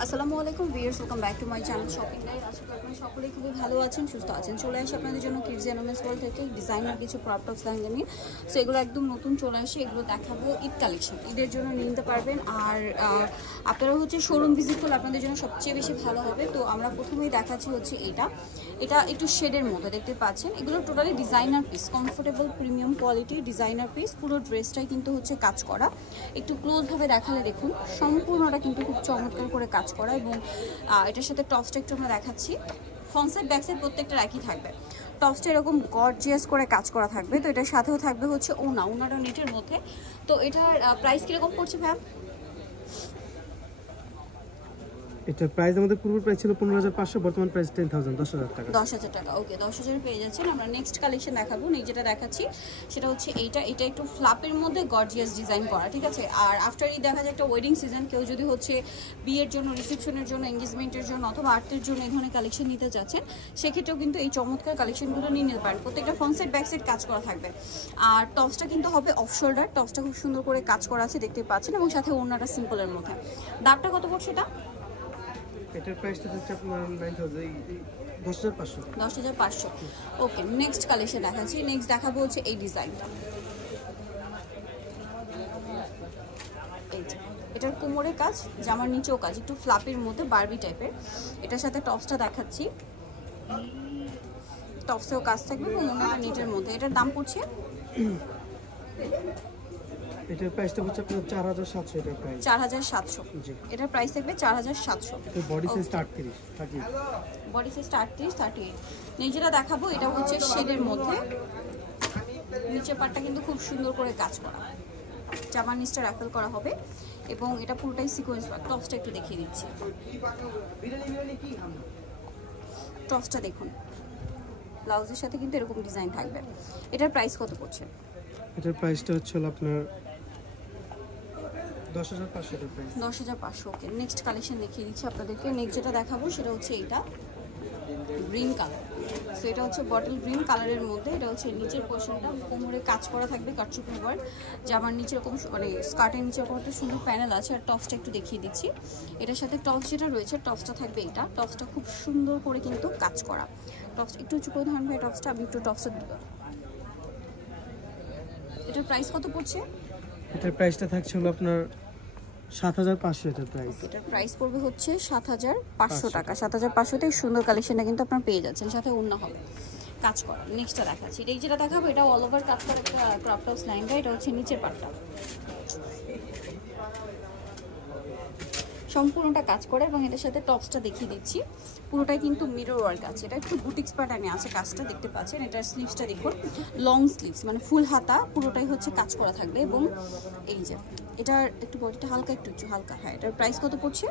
আসসালামু আলাইকুম viewers, welcome back to my channel shopping guide. আশা করি আপনারা সকলেই খুবই ভালো আছেন, সুস্থ আছেন। চলে আসি আপনাদের জন্য কিডস এন্ড ওমেন্স ওয়ার্ল্ড থেকে ডিজাইনার কিছু ক্রপ টপস লেহেঙ্গা নিয়ে। সো এগুলো একদম নতুন চলে আসে, এগুলো দেখাবো ঈদ কালেকশন, ঈদের জন্য নিয়ে নিতে পারবেন। আর আপনারা হচ্ছে শোরুম ভিজিট করলে আপনাদের জন্য সবচেয়ে বেশি ভালো হবে। তো আমরা প্রথমেই দেখাচ্ছি হচ্ছে এটা একটু শেডের মধ্যে দেখতে পাচ্ছেন। এগুলো totally designer piece, comfortable premium কোয়ালিটির ডিজাইনার পিস। পুরো ড্রেসটাই কিন্তু হচ্ছে কাজ করা। একটু ক্লোজভাবে দেখালে দেখুন, সম্পূর্ণটা কিন্তু খুব চমৎকার করে কাজ করা। এবং এটার সাথে টপসটা একটু আমরা দেখাচ্ছি। ফ্রন্ট সাইড ব্যাক সাইড প্রত্যেকটা একই থাকবে। টপসটা এরকম গর্জিয়াস করে কাজ করা থাকবে। তো এটার সাথেও থাকবে হচ্ছে ওনাটা নেটের মধ্যে। তো এটার প্রাইস কিরকম পড়ছে ভাই? এটার প্রাইস আমাদের পূর্ব প্রাইস ছিল 15,500, বর্তমান প্রাইস 10,000, 10,000 টাকা। 10,000 টাকা, ওকে 10,000 পেয়ে যাচ্ছেন। আমরা নেক্সট কালেকশন দেখাবো। যেটা দেখাচ্ছি সেটা হচ্ছে এটা একটু ফ্লাপের মধ্যে গর্জিয়াস ডিজাইন করা, ঠিক আছে। আর আফটার এই দেখা যায় একটা ওয়েডিং সিজন, কেউ যদি হচ্ছে বিয়ের জন্য, রিসেপশনের জন্য, এঙ্গেজমেন্টের জন্য অথবা আর্টের জন্য এই ধরনের কালেকশন নিতে যাচ্ছেন, সেক্ষেত্রেও কিন্তু এই চমৎকার কালেকশনগুলো নিয়ে নিতে পারেন। প্রত্যেকটা ফ্রন্ট সাইড ব্যাক সাইড কাজ করা থাকবে। আর টপসটা কিন্তু হবে অফ শোল্ডার, টপসটা খুব সুন্দর করে কাজ করা আছে দেখতে পাচ্ছেন, এবং সাথে ওড়নাটা সিম্পলের মধ্যে। দামটা কত পড়ছে এটা? এটার প্রাইসটা হচ্ছে আপনার 10,500। 10,500, ওকে। নেক্সট কালেকশন দেখাচ্ছি। নেক্সট দেখাবো হচ্ছে এই ডিজাইনটা। এই যে এটার কোমরে কাজ, জামার নিচেও কাজ, একটু ফ্লাপের মধ্যে বারবি টাইপের। এটার সাথে টপসটা দেখাচ্ছি, টপসেও কাজ থাকবে এবং ওনাটা নিচের মধ্যে। এটার দাম পড়ছে, এটার প্রাইসটা হচ্ছে আপনার 4,700। এটার প্রাইস 4,700। জি, এটার প্রাইস থাকবে 4,700। এর বডি সাইজটা 38, বডি সাইজটা 38, 38। যেটা দেখাবো এটা হচ্ছে শেডের মধ্যে। নিচের পাটটা কিন্তু খুব সুন্দর করে কাজ করা, জামার নিচটা রাফেল করা হবে এবং এটা পুরোটাই সিকোয়েন্স ওয়ার্ক। টপসটা একটু দেখিয়ে দিচ্ছি, টপসটা দেখুন। ব্লাউজের সাথে কিন্তু এরকম ডিজাইন থাকবে। এটার প্রাইস কত পড়ছে? এটার প্রাইসটা হচ্ছে আপনার 10,500। এটার প্রাইস 10,500, ওকে। নেক্সট কালেকশন দেখিয়ে দিচ্ছি আপনাদেরকে। নেক্সট যেটা দেখাবো সেটা হচ্ছে এটা গ্রিন কালার। সো এটা হচ্ছে বটল গ্রিন কালারের মধ্যে। এটা হচ্ছে নিচের পোর্শনটা কোমরে কাজ করা থাকবে কাটচুপি ওয়ার্ক। জামার নিচে এরকম মানে স্কার্টের নিচে এরকম একটা সুন্দর প্যানেল আছে। আর টপসটা একটু দেখিয়ে দিচ্ছি। এটার সাথে টপস যেটা রয়েছে, টপসটা থাকবে এটা। টপসটা খুব সুন্দর করে কিন্তু কাজ করা। টপস একটু উঁচু করে ধরেন ভাই টপসটা, আমি একটু টপসটা দিব। এটার প্রাইস কত পড়ছে? এটার প্রাইসটা থাকছে হলো আপনার 7,500। এটার প্রাইস, এটার প্রাইস পড়বে হচ্ছে 7,500 টাকা। 7,500তে সুন্দর কালেকশনটা কিন্তু আপনারা পেয়ে যাচ্ছেন, সাথে ওড়না হবে কাজ করা। নেক্সটটা দেখাচ্ছি। এই যেটা দেখাবো এটা অল ওভার কাজ করা একটা ক্রপ টপস লেহেঙ্গা। এটা হচ্ছে নিচের পাটটা সম্পূর্ণটা কাজ করে এবং এটার সাথে টপসটা দেখিয়ে দিচ্ছি। পুরোটাই কিন্তু মিরর ওয়ার্ক আছে। এটা একটু বুটিক্স প্যাটার্নে আছে কাজটা, দেখতে পাচ্ছেন। এটার স্লিভসটা দেখুন, লং স্লিভস মানে ফুল হাতা, পুরোটাই হচ্ছে কাজ করা থাকবে। এবং এই যে এটার একটু বডিটা হালকা একটু উঁচু হালকা। হ্যাঁ, এটার প্রাইস কত পড়ছে?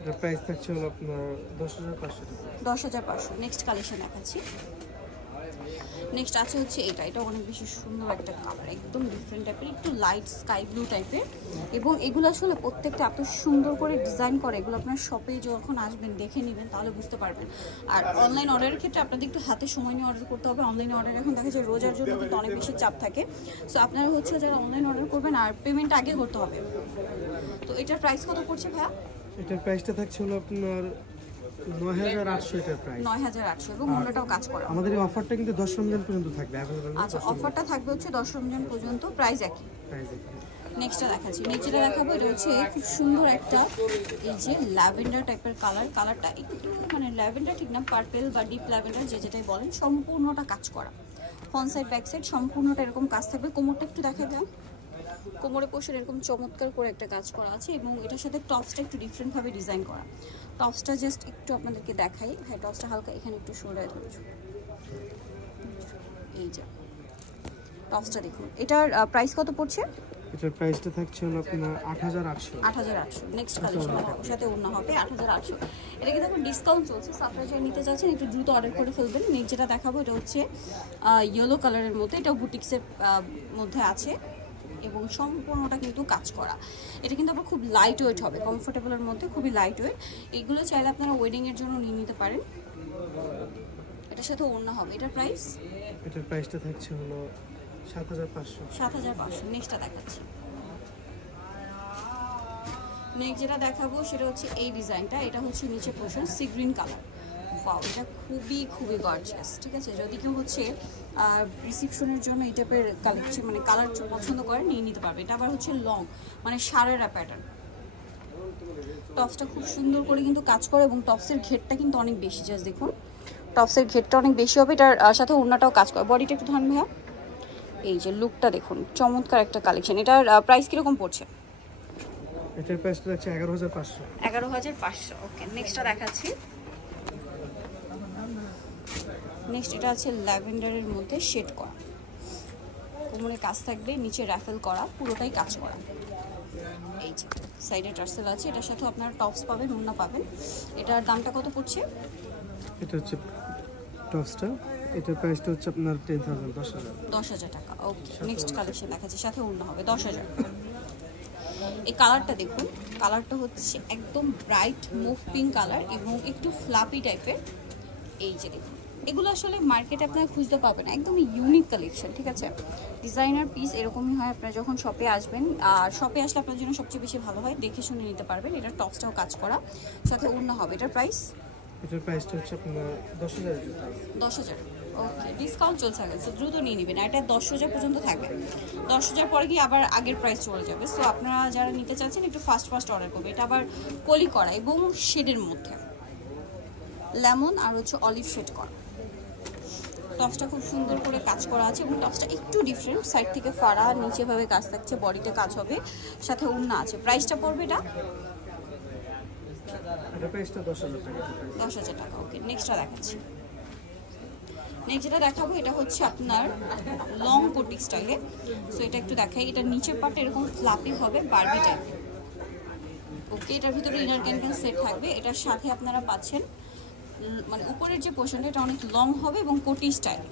এটার প্রাইস থাকছে হলো আপনার 10,500 টাকা। 10,500। নেক্সট কালেকশন দেখাচ্ছি। নেক্সট আছে হচ্ছে এটা অনেক বেশি সুন্দর একটা কালার, একদম ডিফারেন্ট টাইপের, একটু লাইট স্কাই ব্লু টাইপের। এবং এগুলো আসলে প্রত্যেকটা এত সুন্দর করে ডিজাইন করে, এগুলো আপনার শপে যখন আসবেন দেখে নেবেন তাহলে বুঝতে পারবেন। আর অনলাইন অর্ডারের ক্ষেত্রে আপনাদের একটু হাতে সময় নিয়ে অর্ডার করতে হবে। অনলাইন অর্ডার এখন দেখা যায় রোজার জন্য কিন্তু অনেক বেশি চাপ থাকে। সো আপনারা হচ্ছে যারা অনলাইন অর্ডার করবেন আর পেমেন্ট আগে করতে হবে। তো এটার প্রাইস কত পড়ছে ভাইয়া? এটার প্রাইসটা থাকছে হলো আপনার 9,800। এটার প্রাইস 9,800 এবং অন্যটাও কাজ করা। আমাদের এই অফারটা কিন্তু 10 রমজান পর্যন্ত থাকবে अवेलेबल। আচ্ছা, অফারটা থাকবে হচ্ছে 10 রমজান পর্যন্ত, প্রাইস একই। নেক্সটটা দেখাচ্ছি। নেক্সটটা দেখাবো এটা হচ্ছে খুব সুন্দর একটা, এই যে ল্যাভেন্ডার টাইপের কালার। কালারটা একটু মানে ল্যাভেন্ডার ঠিক না, পার্পেল বা ডিপ ল্যাভেন্ডার যেটাই বলেন, সম্পূর্ণটা কাজ করা। ফ্রন্ট সাইড ব্যাক সাইড সম্পূর্ণটা এরকম কাজ থাকবে। কোমরটা একটু দেখা যায়, কোমরে পোষণ এরকম চমৎকার করে একটা কাজ করা আছে। এবং এটার সাথে টপসটা একটু ডিফারেন্টভাবে ডিজাইন করা। টপসটা জাস্ট একটু আপনাদেরকে দেখাই। হ্যাঁ, টপসটা হালকা এখানে একটু শোল্ডারে ধরছো, এই যে টপসটা দেখুন। এটার প্রাইস কত পড়ছে? এটার প্রাইসটা থাকছে হলো আপনার 8,800। 8,800। নেক্সট কালেকশন ওর সাথে ওড়না হবে 8,800। এটা কিন্তু এখন ডিসকাউন্ট চলছে, আপনারা যারা নিতে যাচ্ছেন একটু দ্রুত অর্ডার করে ফেলবেন। নেক্সট যেটা দেখাবো এটা হচ্ছে ইয়েলো কালারের মধ্যে। এটাও বুটিক্সের মধ্যে আছে এবং সম্পূর্ণটা কিন্তু কাজ করা। এটা কিন্তু আবার খুব লাইট ওয়েট হবে, কমফোর্টেবলের মধ্যে খুবই লাইট ওয়েট। এইগুলো চাইলে আপনারা ওয়েডিংয়ের জন্য নিয়ে নিতে পারেন। এটার সাথে ওড়না হবে। এটার প্রাইস? এটার প্রাইসটা থাকছে হলো 7,500। 7,500। নেক্সটটা দেখাচ্ছি। নেক্সট যেটা দেখাবো সেটা হচ্ছে এই ডিজাইনটা, এটা হচ্ছে নিচে portion sea green colour. Wow, এটা খুবই খুবই গর্জিয়াস। ঠিক আছে, যদি কেউ হচ্ছে রিসেপশনের জন্য এই টাইপের কালেকশন মানে কালার পছন্দ করে নিয়ে নিতে পারবে। এটা আবার হচ্ছে লং মানে সারারা প্যাটার্ন। টপসটা খুব সুন্দর করে কিন্তু কাজ করে এবং টপসের ঘেরটা কিন্তু অনেক বেশি। জাস্ট দেখুন টপসের ঘেরটা অনেক বেশি হবে, এটার সাথে ওড়নাটাও কাজ করে। বডিটা একটু ধরুন ভাইয়া, এই যে লুকটা দেখুন, চমৎকার একটা কালেকশন। এটার প্রাইস কিরকম পড়ছে? এটার প্রাইসটা হচ্ছে 11,500। 11,500। ওকে, নেক্সটটা দেখাচ্ছি। নেক্সট এটা আছে ল্যাভেন্ডারের মধ্যে শেড করা, কোমরে কাজ থাকবে, নিচে র্যাফেল করা, পুরোটাই কাজ করা। এই যে সাইডে টার্সেল আছে, এটার সাথে আপনারা টপস পাবেন, ওড়না পাবেন। এটার দামটা কত পড়ছে? এটা হচ্ছে টপসটা, এটার প্রাইসটা হচ্ছে আপনার 10,000 টাকা। ওকে, নেক্সট কালেকশন দেখাচ্ছি, সাথে ওড়না হবে 10,000। এই কালারটা দেখুন, কালারটা হচ্ছে একদম ব্রাইট মুভ পিঙ্ক কালার এবং একটু ফ্লাপি টাইপের। এই যে দেখুন, এগুলো আসলে মার্কেটে আপনারা খুঁজতে পাবেন, একদম ইউনিক কালেকশন। ঠিক আছে, ডিজাইনার পিস এরকমই হয়। আপনারা যখন শপে আসবেন, আর শপে আসলে আপনার জন্য সবচেয়ে বেশি ভালো হয়, দেখে শুনে নিতে পারবেন। এটার টপসটাও কাজ করা, সাথে ওড়না হবে। এটার প্রাইস? এটার প্রাইসটা হচ্ছে আপনার 10,000। 10,000। ওকে, ডিসকাউন্ট চলছে গেছে, দ্রুত নিয়ে নেবেন। এটা 10,000 পর্যন্ত থাকবে। 10,000 পরে গিয়ে আবার আগের প্রাইস চলে যাবে। সো আপনারা যারা নিতে চাচ্ছেন একটু ফাস্ট অর্ডার করবে। এটা আবার কলি করা এবং শেডের মধ্যে লেমন আর হচ্ছে অলিভ শেড করা। টপসটা খুব সুন্দর করে কাজ করা আছে এবং টপসটা একটু ডিফারেন্ট, সাইড থেকে ফাড়া, নিচে ভাবে কাজ থাকছে, বডিতে কাজ হবে, সাথে ওড়না আছে। প্রাইসটা পড়বে এটা? এটার প্রাইসটা 10,000 টাকা। 10,000 টাকা। ওকে, নেক্সটটা দেখাচ্ছি। নেক্সট যেটা দেখাবো এটা হচ্ছে আপনার লং কোটি স্টাইলে। সো এটা একটু দেখাই, এটা নিচের পার্ট এরকম ফ্লাপি হবে, বারবি টাইপের। ওকে, এটার ভিতরে ইনার ক্যান সেট থাকবে। এটার সাথে আপনারা পাচ্ছেন মানে উপরের যে পোর্শনটা এটা অনেক লং হবে এবং কোটি স্টাইল।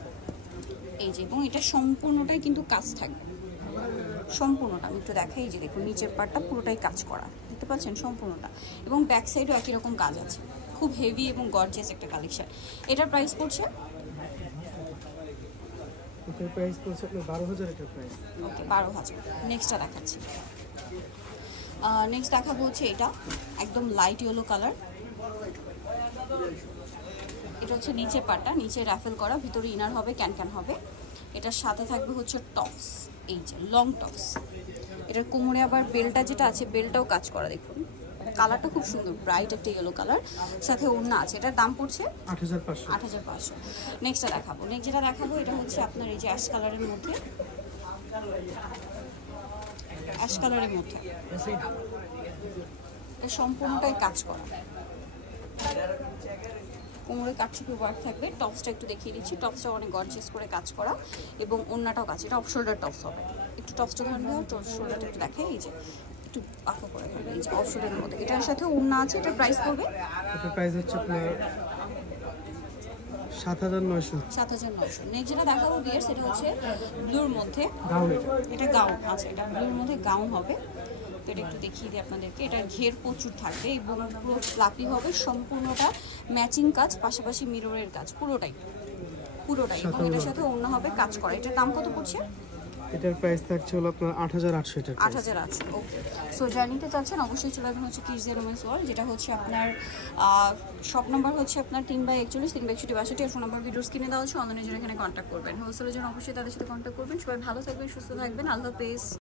এই যে, এবং এটা সম্পূর্ণটাই কিন্তু কাজ থাকবে, সম্পূর্ণটা আমি একটু দেখাই। এই যে দেখুন, নিচের পার্টটা পুরোটাই কাজ করা, দেখতে পাচ্ছেন সম্পূর্ণটা, এবং ব্যাক সাইডও একই রকম কাজ আছে। খুব হেভি এবং গর্জিয়াস একটা কালেকশন। এটার প্রাইস পড়ছে? এটার প্রাইস পড়ছে আপনার 12,000। এটার প্রাইস ওকে, 12,000। নেক্সটটা দেখাচ্ছি। নেক্সট দেখাবো হচ্ছে এটা একদম লাইট ইয়েলো কালার। এটা হচ্ছে নিচের পার্টটা, নিচে র্যাফেল করা, ভিতরে ইনার হবে, ক্যান হবে। এটার সাথে থাকবে হচ্ছে টপস, এই যে লং টপস। এটার কোমরে আবার বেলটা যেটা আছে, বেলটাও কাজ করা। দেখুন কালারটা খুব সুন্দর, ব্রাইট একটা ইয়েলো কালার, সাথে ওড়না আছে। এটার দাম পড়ছে 8,500। 8,500। নেক্সটটা দেখাবো। নেক্সট যেটা দেখাবো এটা হচ্ছে আপনার এই যে অ্যাশ কালারের মধ্যে, অ্যাশ কালারের মধ্যে এটা সম্পূর্ণটাই কাজ করা, কোমরে কাটছুপি ওয়ার্ক থাকবে। টপসটা একটু দেখিয়ে দিচ্ছি, টপসটা অনেক গর্জিয়াস করে কাজ করা এবং ওড়নাটাও কাজ। এটা অফ শোল্ডার টপস হবে। একটু টপসটা ধরেন, শোল্ডারটা একটু দেখে, এই যে একটু পাকা করে হবে, এই যে অফ শোল্ডারের মধ্যে। এটার সাথে ওড়না আছে। এটার প্রাইস পড়বে? এটার প্রাইস হচ্ছে আপনার 7,900। 7,900। নেক্সট যেটা দেখাবো বিয়ার, সেটা হচ্ছে ব্লুর মধ্যে গাউন। এটা গাউন আছে, এটা ব্লুর মধ্যে গাউন হবে। তো এটা একটু দেখিয়ে দিই আপনাদেরকে। এটার ঘের প্রচুর থাকবে এবং পুরো ফ্লাপি হবে, সম্পূর্ণটা ম্যাচিং কাজ, পাশাপাশি মিররের কাজ, পুরোটাই এবং এটার সাথে ওড়না হবে কাজ করা। এটার দাম কত পড়ছে? এটার প্রাইস থাকছে হলো আপনার 8,800। এটার 8,800। ওকে, সো যা নিতে চাচ্ছেন অবশ্যই চলে আসবেন হচ্ছে কিডস এলিমেন্টস ওয়ার্ল্ড, যেটা হচ্ছে আপনার শপ নাম্বার হচ্ছে আপনার 3/41, 3/62, ফোন নাম্বার ভিডিওস কিনে দেওয়া হচ্ছে। অনলাইনের জন্য এখানে কন্ট্যাক্ট করবেন। হোলসেলের জন্য অবশ্যই তাদের সাথে কন্ট্যাক্ট করবেন। সবাই ভালো থাকবেন, সুস্থ থাকবেন। আল্লাহ হাফেজ।